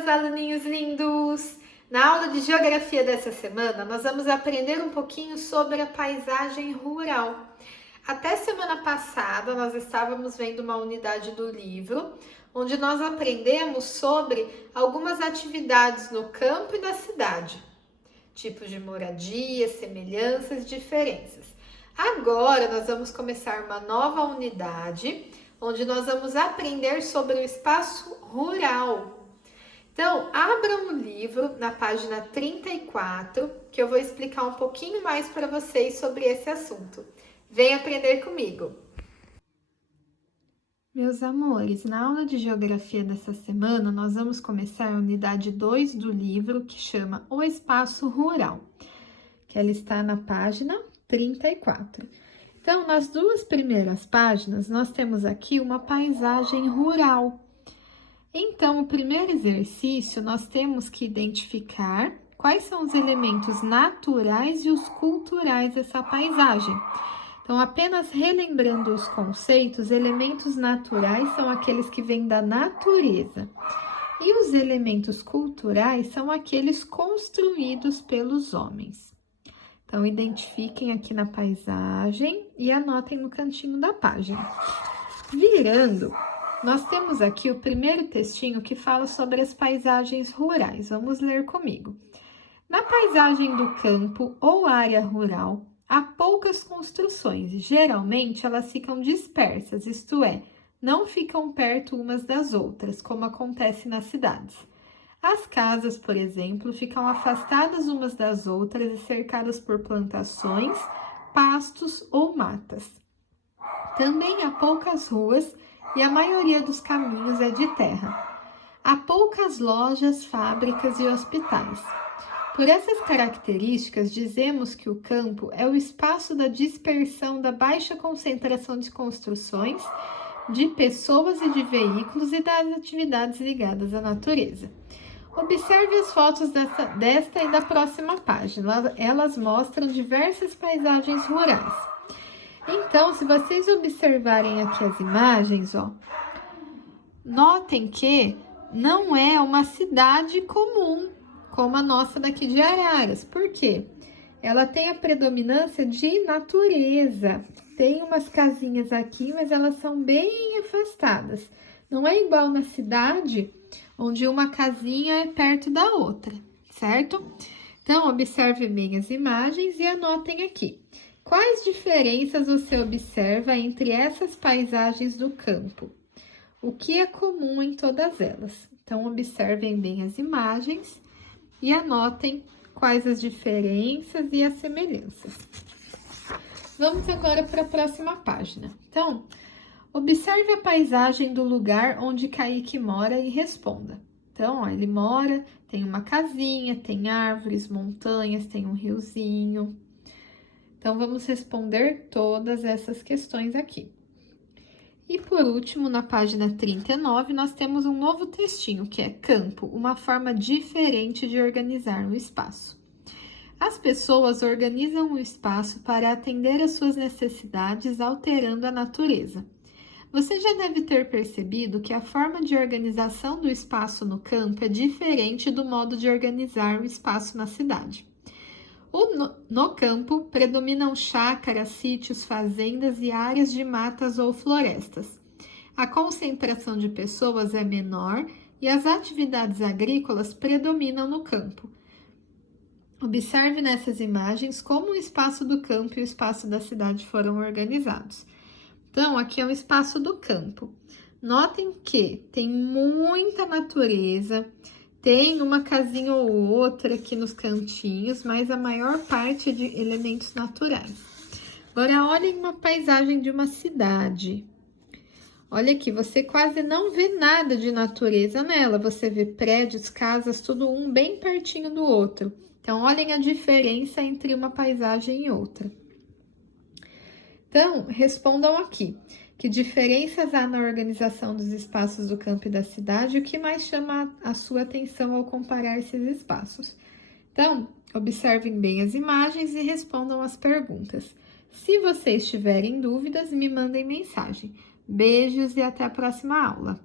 meus aluninhos lindos! Na aula de geografia dessa semana, nós vamos aprender um pouquinho sobre a paisagem rural. Até semana passada, nós estávamos vendo uma unidade do livro, onde nós aprendemos sobre algumas atividades no campo e na cidade, tipos de moradia, semelhanças, diferenças. Agora, nós vamos começar uma nova unidade, onde nós vamos aprender sobre o espaço rural. Então, abram o livro na página 34, que eu vou explicar um pouquinho mais para vocês sobre esse assunto. Vem aprender comigo! Meus amores, na aula de geografia dessa semana, nós vamos começar a unidade 2 do livro, que chama O Espaço Rural, que ela está na página 34. Então, nas duas primeiras páginas, nós temos aqui uma paisagem rural. Então, o primeiro exercício, nós temos que identificar quais são os elementos naturais e os culturais dessa paisagem. Então, apenas relembrando os conceitos, elementos naturais são aqueles que vêm da natureza. E os elementos culturais são aqueles construídos pelos homens. Então, identifiquem aqui na paisagem e anotem no cantinho da página. Virando, nós temos aqui o primeiro textinho que fala sobre as paisagens rurais. Vamos ler comigo. Na paisagem do campo ou área rural, há poucas construções e geralmente elas ficam dispersas, isto é, não ficam perto umas das outras, como acontece nas cidades. As casas, por exemplo, ficam afastadas umas das outras e cercadas por plantações, pastos ou matas. Também há poucas ruas e a maioria dos caminhos é de terra. Há poucas lojas, fábricas e hospitais. Por essas características, dizemos que o campo é o espaço da dispersão da baixa concentração de construções, de pessoas e de veículos e das atividades ligadas à natureza. Observe as fotos desta e da próxima página. Elas mostram diversas paisagens rurais. Então, se vocês observarem aqui as imagens, notem que não é uma cidade comum, como a nossa daqui de Araras. Por quê? Ela tem a predominância de natureza. Tem umas casinhas aqui, mas elas são bem afastadas. Não é igual na cidade, onde uma casinha é perto da outra, certo? Então, observe bem as imagens e anotem aqui. Quais diferenças você observa entre essas paisagens do campo? O que é comum em todas elas? Então, observem bem as imagens e anotem quais as diferenças e as semelhanças. Vamos agora para a próxima página. Então, observe a paisagem do lugar onde Kaique mora e responda. Então, ele mora, tem uma casinha, tem árvores, montanhas, tem um riozinho. Então, vamos responder todas essas questões aqui. E por último, na página 39, nós temos um novo textinho, que é campo, uma forma diferente de organizar o espaço. As pessoas organizam o espaço para atender às suas necessidades, alterando a natureza. Você já deve ter percebido que a forma de organização do espaço no campo é diferente do modo de organizar o espaço na cidade. No campo, predominam chácaras, sítios, fazendas e áreas de matas ou florestas. A concentração de pessoas é menor e as atividades agrícolas predominam no campo. Observe nessas imagens como o espaço do campo e o espaço da cidade foram organizados. Então, aqui é o espaço do campo. Notem que tem muita natureza, tem uma casinha ou outra aqui nos cantinhos, mas a maior parte é de elementos naturais. Agora, olhem uma paisagem de uma cidade. Olha aqui, você quase não vê nada de natureza nela. Você vê prédios, casas, tudo um bem pertinho do outro. Então, olhem a diferença entre uma paisagem e outra. Então, respondam aqui. Que diferenças há na organização dos espaços do campo e da cidade? O que mais chama a sua atenção ao comparar esses espaços? Então, observem bem as imagens e respondam as perguntas. Se vocês tiverem dúvidas, me mandem mensagem. Beijos e até a próxima aula!